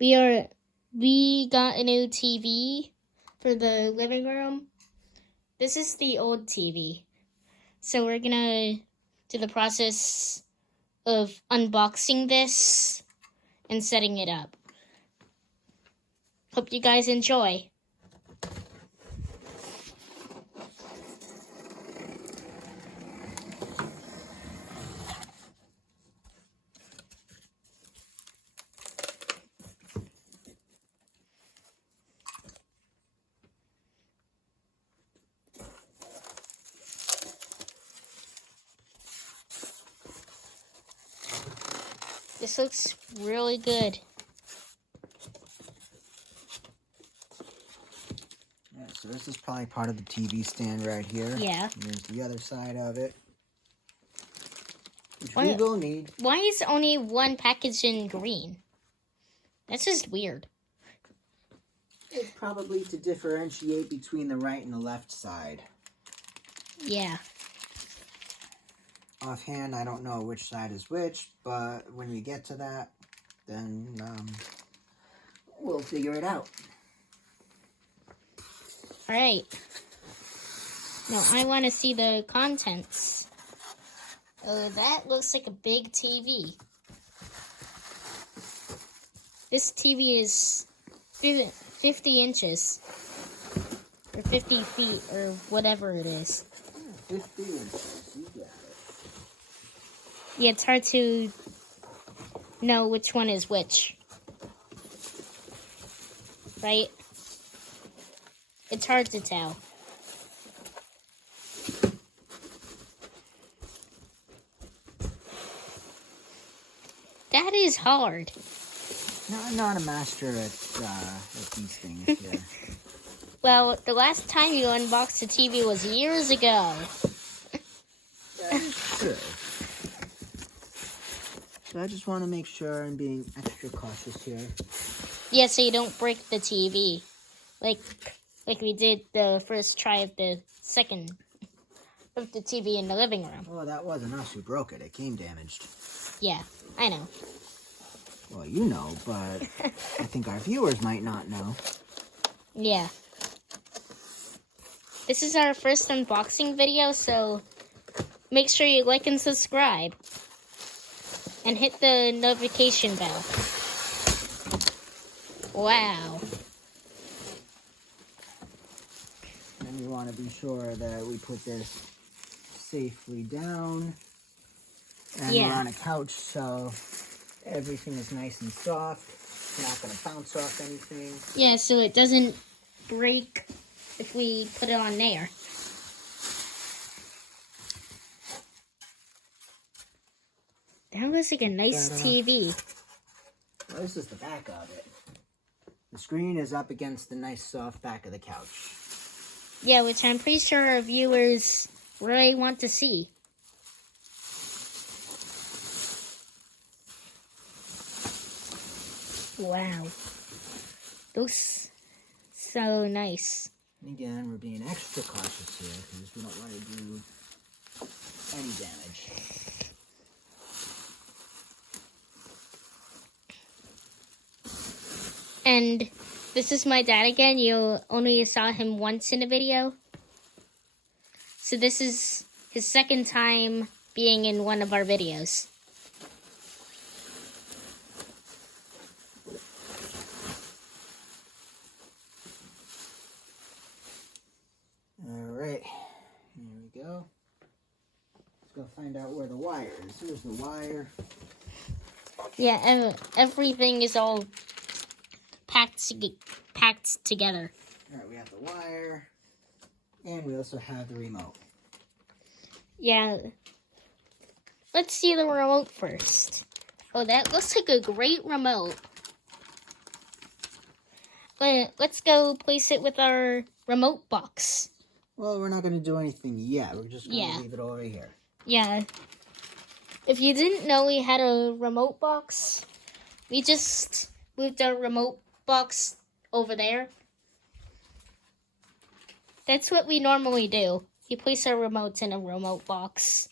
We got a new TV for the living room. This is the old TV. So we're gonna do the process of unboxing this and setting it up. Hope you guys enjoy. This looks really good. Yeah, so this is probably part of the TV stand right here. Yeah. And there's the other side of it, which Why- we will need. Why is only one package in green? That's just weird. It's probably to differentiate between the right and the left side. Yeah. Offhand, I don't know which side is which, but when we get to that, then we'll figure it out. Alright. Now I want to see the contents. Oh, that looks like a big TV. This TV is 50 inches. Or 50 feet, or whatever it is. 50 inches, you got it. Yeah, it's hard to know which one is which. Right? It's hard to tell. That is hard. No, I'm not a master at these things here. Well, the last time you unboxed a TV was years ago. That's true. So I just want to make sure I'm being extra cautious here. Yeah, so you don't break the TV. Like we did the first try of the TV in the living room. Well, that wasn't us who broke it. It came damaged. Yeah, I know. Well, you know, but I think our viewers might not know. Yeah. This is our first unboxing video, so make sure you like and subscribe. And hit the notification bell. Wow. And we want to be sure that we put this safely down. And Yeah. we're on a couch, so everything is nice and soft. It's not going to bounce off anything. Yeah, so it doesn't break if we put it on there. That looks like a nice TV. Well, this is the back of it. The screen is up against the nice soft back of the couch. Yeah, which I'm pretty sure our viewers really want to see. Wow. Looks so nice. And again, we're being extra cautious here because we don't want to do any damage. And this is my dad again. You only saw him once in a video. So this is his second time being in one of our videos. Alright, here we go. Let's go find out where the wire is. Here's the wire. Yeah, and everything is all packed together. Alright, we have the wire. And we also have the remote. Yeah. Let's see the remote first. Oh, that looks like a great remote. Let's go place it with our remote box. Well, we're not going to do anything yet. We're just going to Yeah. leave it over here. Yeah. If you didn't know we had a remote box, we just moved our remote box over there. That's what we normally do. We place our remotes in a remote box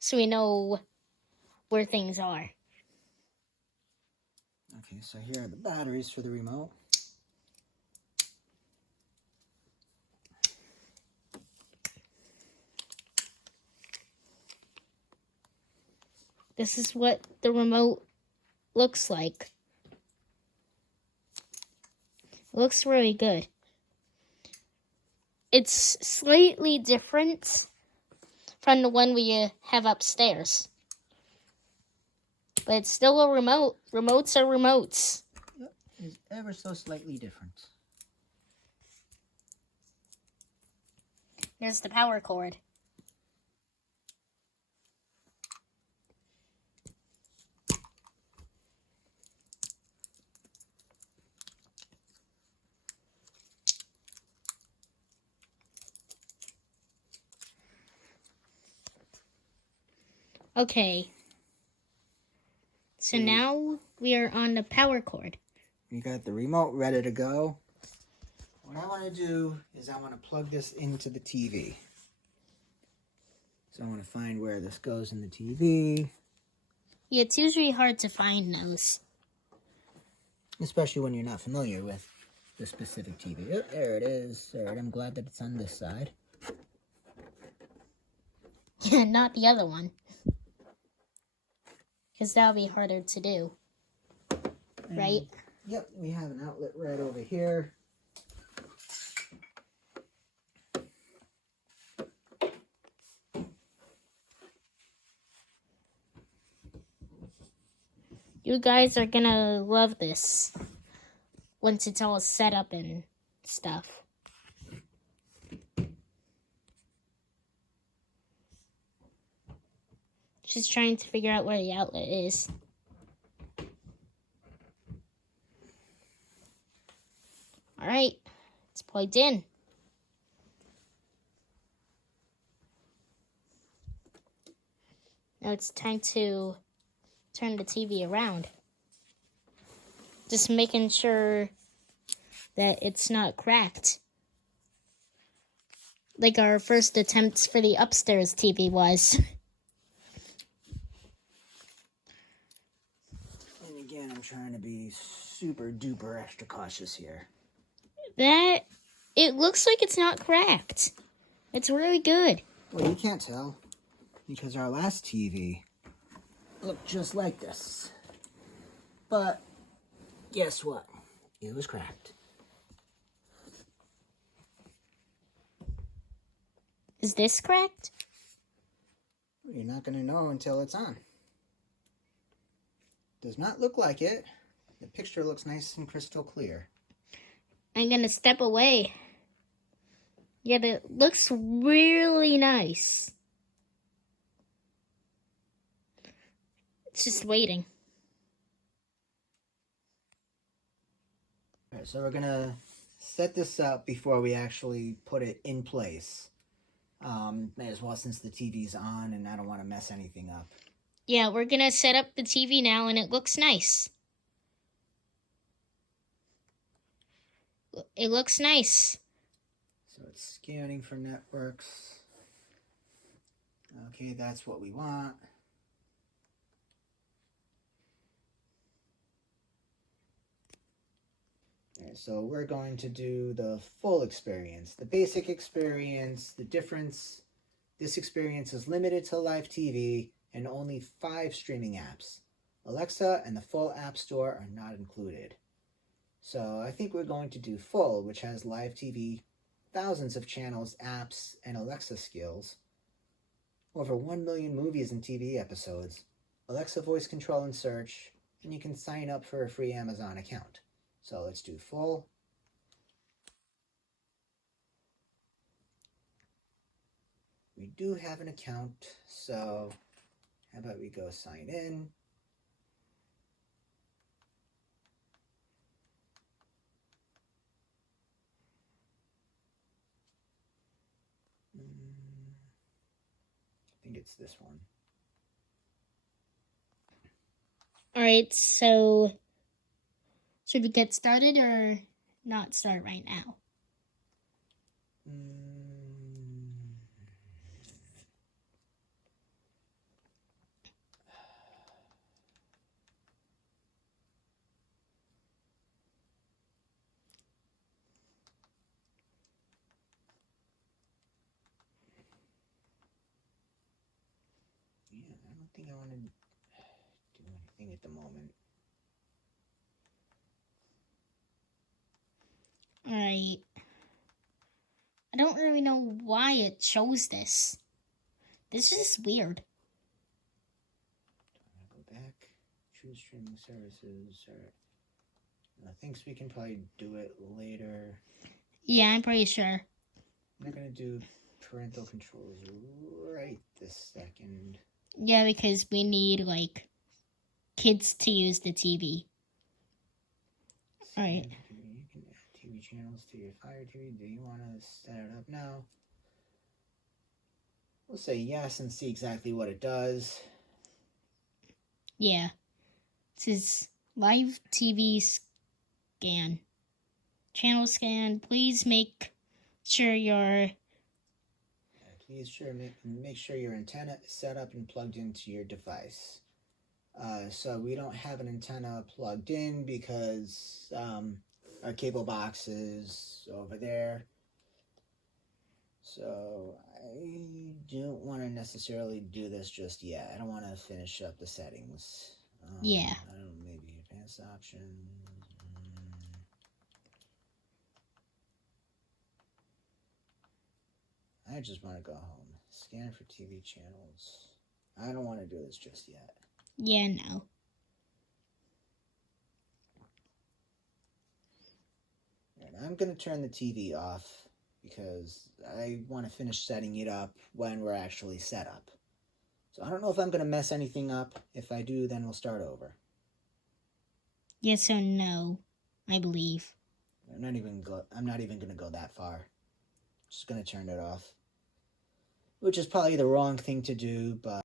so we know where things are. Okay, so here are the batteries for the remote. This is what the remote looks like. It looks really good. It's slightly different from the one we have upstairs. But it's still a remote. Remotes are remotes. Yep, it's ever so slightly different. Here's the power cord. Okay. So now we are on the power cord. You got the remote ready to go. What I want to do is I want to plug this into the TV. So I want to find where this goes in the TV. Yeah, it's usually hard to find those. Especially when you're not familiar with the specific TV. Oh, there it is. All right, I'm glad that it's on this side. Yeah, not the other one. Because that'll be harder to do. Right? Yep, we have an outlet right over here. You guys are gonna love this once it's all set up and stuff. Just trying to figure out where the outlet is. Alright, it's plugged in. Now it's time to turn the TV around. Just making sure that it's not cracked. Like our first attempts for the upstairs TV was. And again, I'm trying to be super duper extra cautious here. It looks like it's not cracked. It's really good. Well, you can't tell because our last TV looked just like this. But guess what? It was cracked. Is this cracked? You're not going to know until it's on. Does not look like it. The picture looks nice and crystal clear. I'm gonna step away. Yeah, it looks really nice. It's just waiting. All right, so we're going to set this up before we actually put it in place. May as well since the TV's on and I don't want to mess anything up. Yeah, we're gonna set up the TV now and it looks nice. It looks nice. So it's scanning for networks. Okay, that's what we want. Alright, so we're going to do the full experience, the basic experience, the difference. This experience is limited to live TV and only 5 streaming apps. Alexa and the full App Store are not included. So I think we're going to do full, which has live TV, thousands of channels, apps, and Alexa skills. Over 1 million movies and TV episodes, Alexa voice control and search, and you can sign up for a free Amazon account. So let's do full. We do have an account, so how about we go sign in? I think it's this one. Alright, so should we get started or not start right now? Yeah, I don't think I want to do anything at the moment. Alright. I don't really know why it shows this. This is weird. Go back, choose streaming services, or I think we can probably do it later. Yeah, I'm pretty sure. I'm not gonna do parental controls right this second. Yeah, because we need, like, kids to use the TV. Alright. You can add TV channels to your Fire TV. Do you want to set it up now? We'll say yes and see exactly what it does. Yeah. This is live TV scan. Channel scan. Please make sure your Make sure your antenna is set up and plugged into your device. So we don't have an antenna plugged in because our cable box is over there. So I don't want to necessarily do this just yet. I don't want to finish up the settings. Yeah. I don't know, maybe advanced options. I just want to go home. Scan for TV channels. I don't want to do this just yet. Yeah, no. And I'm going to turn the TV off because I want to finish setting it up when we're actually set up. So I don't know if I'm going to mess anything up. If I do, then we'll start over. Yes or no, I believe. I'm not even going to go that far. Just going to turn it off. Which is probably the wrong thing to do, but